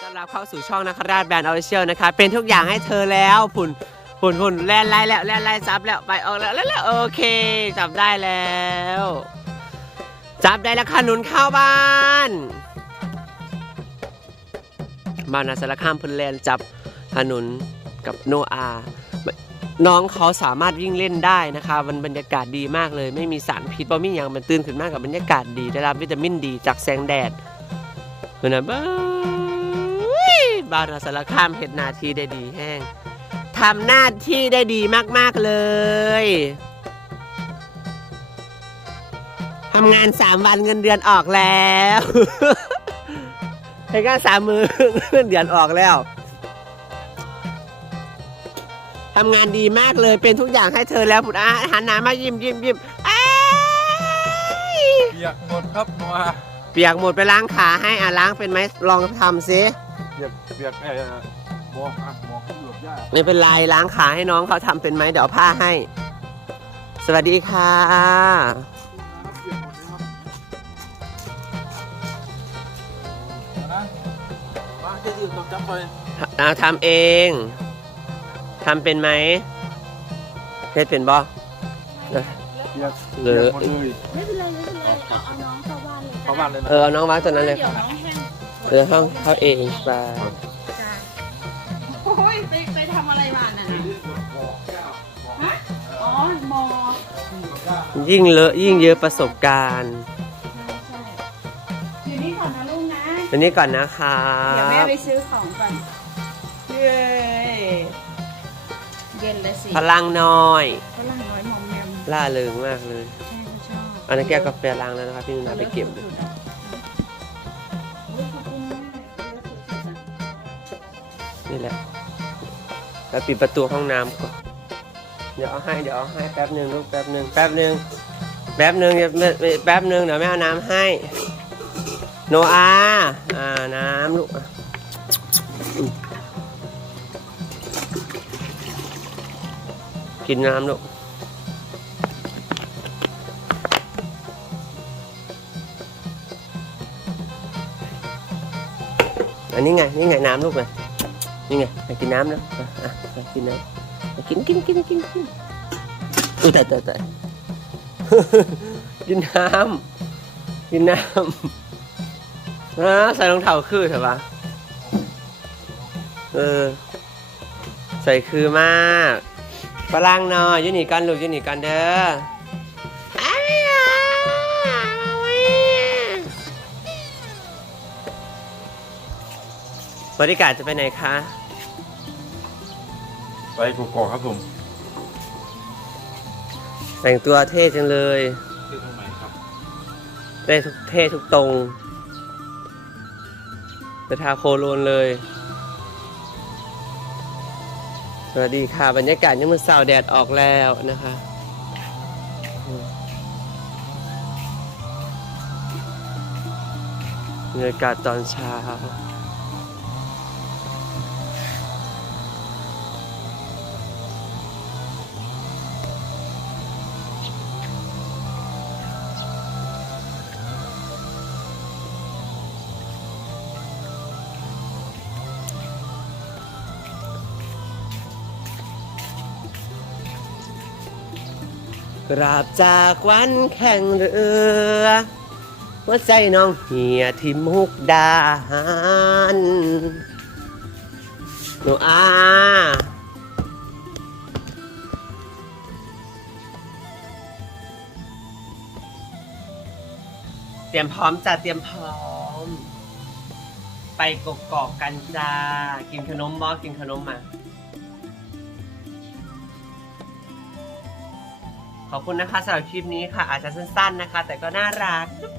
ต้อนรับเข้าสู่ช่องนักราชแบรนด์ออฟฟิเชียลนะคะ เป็นทุกอย่างให้เธอแล้วผุนผุนผุนแล่นไล่แล้วแล่นไล่จับแล้วไปออกแล้วแล้วแล้วโอเคจับได้แล้วจับได้แล้วค่ะหนุนเข้าบ้านบ้านนาสารคามเพนแลนจับขนุนกับโนอา น้องเขาสามารถวิ่งเล่นได้นะคะมันบรรยากาศดีมากเลย ไม่มีสารพิษเพราะมีอย่างมันตื่นขึ้นมากกับบรรยากาศดีได้รับวิตามินดีจากแสงแดดเห็นไหมบ้าบ้านเราสารคามเห็ดนาทีได้ดีแห้งทำหน้าที่ได้ดีมากๆเลยทำงานสามวันเงินเดือนออกแล้ว ให้งานสามมือเงินเดือนออกแล้ว ทำงานดีมากเลยเป็นทุกอย่างให้เธอแล้วผุดอาหันหน้ามายิ้มยิ้มยิ้มอ้ายเปียกหมดครับนัวเปียกหมดไปล้างขาให้อะล้างเป็นไหมลองทำซิเปียกเปียกไอ้หมอกอะหมอกขึ้นหลบยากไม่เป็นไรล้างขาให้น้องเขาทำเป็นไหมเดี๋ยวเอาผ้าให้ สวัสดีค่ะ เปียกหมดเลยครับเอานะมาจะยืนตรงจับไป เอาทำเอง ทำเป็นไหมเฮ็ดเป็นบ่เปียกหรือเปียกหมดเลยไม่เป็นไรไม่เป็นไรเอาเอาน้องเข้าบ้านเลยเข้าบ้านเลยนะเออเอาน้องวางตัวนั้นเลยเดี๋ค่ะยวน้องแห้งเดี๋ยวเขาเขาเองไปจ้าโอ้ยไปไปทำอะไรมาน่ะนะฮะอ๋อมอยิ่งเลอะยิ่งเยอะประสบการณ์ใช่อยู่นี่ก่อนนะลูกนะวันนี้ก่อนนะคะเดี๋ยวแม่ไปซื้อของก่อนเย้ เย็นเลยสิพลังน้อย ฝรั่งน้อยมอมแมมล่าเริงมากเลย ใช่เขาชอบอันนั้นแก้วกาแฟล้างแล้วนะคะพี่นุนาไปเก็บเลยโอ้ยขอบคุณมากเยอะสุดๆอะนี่แหละ แล้วปิดประตูห้องน้ำก่อนเดี๋ยวเอาให้เดี๋ยวเอาให้แป๊บหนึ่งลูกแป๊บหนึ่งแป๊บหนึ่งแป๊บหนึ่งเดี๋ยวแป๊บหนึ่งเดี๋ยวแม่เอาน้ำให้ โนอาอ่าน้ำลูกอะ กินน้ำลูกอันนี้ไง นี่ไงน้ำลูกไงนี่ไงไปกินน้ำแล้วอะไปกินน้ำไปกินกินกินกินกินอุ้ยตายตายตายกินน้ำกินน้ำอ่าใส่รองเท้าคือใช่ปะเออ ใส่คือมาก ฝรั่งหน่อยอยืนหนีกันลูกอยืนหนีกันเด้ออ้าวบริการจะไปไหนคะ ไปกกอกครับผมแต่งตัวเท่จังเลยที่ตรงไหนครับได้ทุกเท่ทุกตรงจะทาโคโลนเลย สวัสดีค่ะ บรรยากาศยังมือสาวแดดออกแล้วนะคะบรรยากาศตอนเช้า กราบจากวันแข่งเรือหัวใจน้องเหียที่มุกดาหารโนอาเตรียมพร้อมจ้ะเตรียมพร้อม ไปกกอกกันจ้ากินขนมบอกินขนมมา ขอบคุณนะคะสำหรับคลิปนี้ค่ะ อาจจะสั้นๆนะคะ แต่ก็น่ารักจุ๊บ